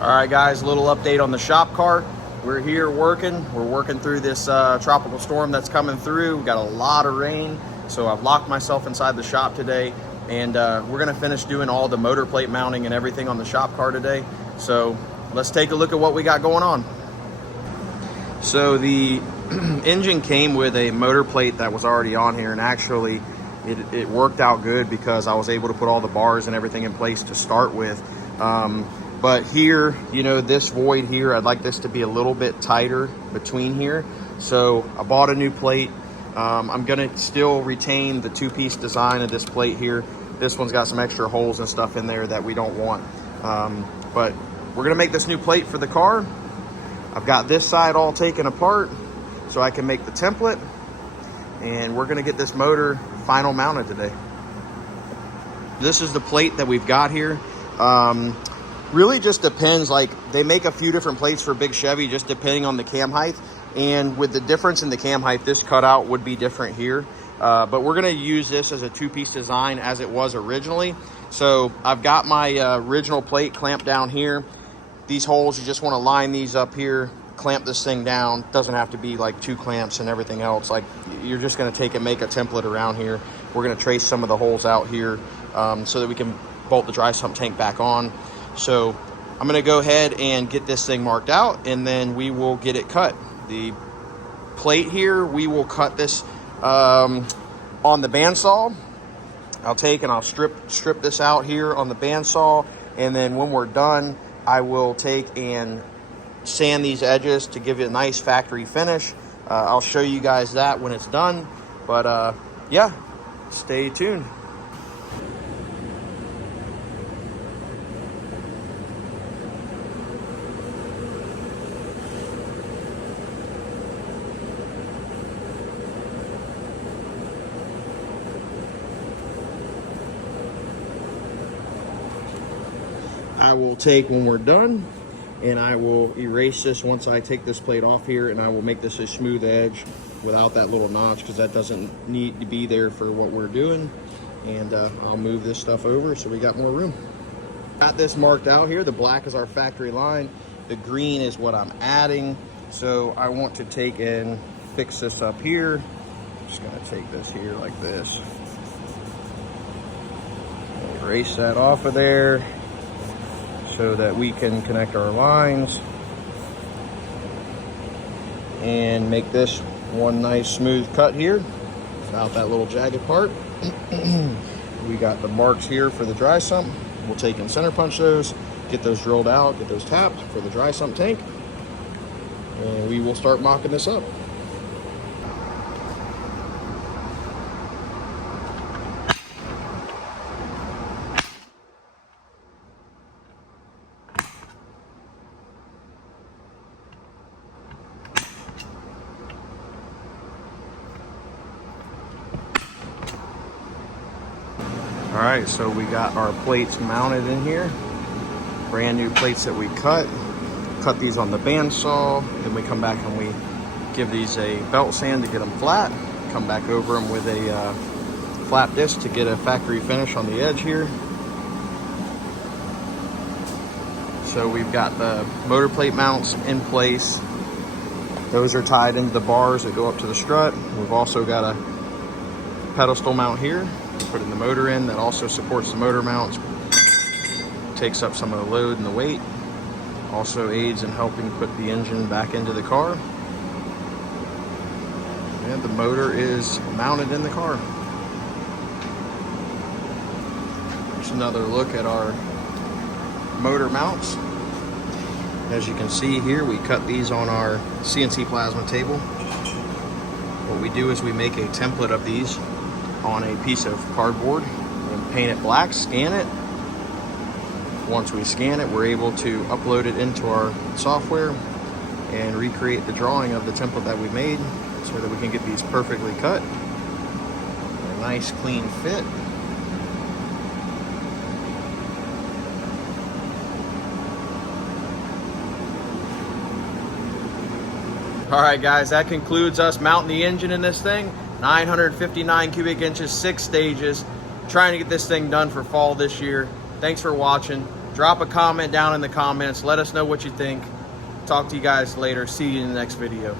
All right, guys, a little update on the shop car. We're here working. We're working through this tropical storm that's coming through. We got a lot of rain, so I've locked myself inside the shop today, and we're gonna finish doing all the motor plate mounting and everything on the shop car today. So let's take a look at what we got going on. So the engine came with a motor plate that was already on here, and actually it worked out good because I was able to put all the bars and everything in place to start with. But here, you know, this void here, I'd like this to be a little bit tighter between here. So I bought a new plate. I'm gonna still retain the two-piece design of this plate here. This one's got some extra holes and stuff in there that we don't want. But we're gonna make this new plate for the car. I've got this side all taken apart so I can make the template. And we're gonna get this motor final mounted today. This is the plate that we've got here. Really just depends, like they make a few different plates for big Chevy just depending on the cam height, and with the difference in the cam height, this cutout would be different here. But we're gonna use this as a two-piece design as it was originally. So I've got my original plate clamped down here. These holes, you just want to line these up here, clamp this thing down. Doesn't have to be like two clamps and everything else. Like you're just gonna take and make a template around here. We're gonna trace some of the holes out here so that we can bolt the dry sump tank back on. So I'm gonna go ahead and get this thing marked out, and then we will get it cut. The plate here, we will cut this on the bandsaw. I'll take and I'll strip this out here on the bandsaw, and then when we're done, I will take and sand these edges to give it a nice factory finish. I'll show you guys that when it's done, but yeah, stay tuned. I will take when we're done, and I will erase this once I take this plate off here, and I will make this a smooth edge without that little notch because that doesn't need to be there for what we're doing. And I'll move this stuff over so we got more room. Got this marked out here. The black is our factory line. The green is what I'm adding. So I want to take and fix this up here. Just gonna take this here like this. Erase that off of there, so that we can connect our lines and make this one nice smooth cut here without that little jagged part. We got the marks here for the dry sump. We'll take and center punch those, get those drilled out, get those tapped for the dry sump tank, and we will start mocking this up. All right, so we got our plates mounted in here. Brand new plates that we cut these on the bandsaw. Then we come back and we give these a belt sand to get them flat. Come back over them with a flat disc to get a factory finish on the edge here. So we've got the motor plate mounts in place. Those are tied into the bars that go up to the strut. We've also got a pedestal mount here. Putting the motor in that also supports the motor mounts, takes up some of the load and the weight, also aids in helping put the engine back into the car. And the motor is mounted in the car. Here's another look at our motor mounts. As you can see here, we cut these on our CNC plasma table. What we do is we make a template of these on a piece of cardboard and paint it black, scan it. Once we scan it, we're able to upload it into our software and recreate the drawing of the template that we made so that we can get these perfectly cut. A nice clean fit. All right, guys, that concludes us mounting the engine in this thing. 959 cubic inches, 6 stages. Trying to get this thing done for fall this year. Thanks for watching. Drop a comment down in the comments. Let us know what you think. Talk to you guys later. See you in the next video.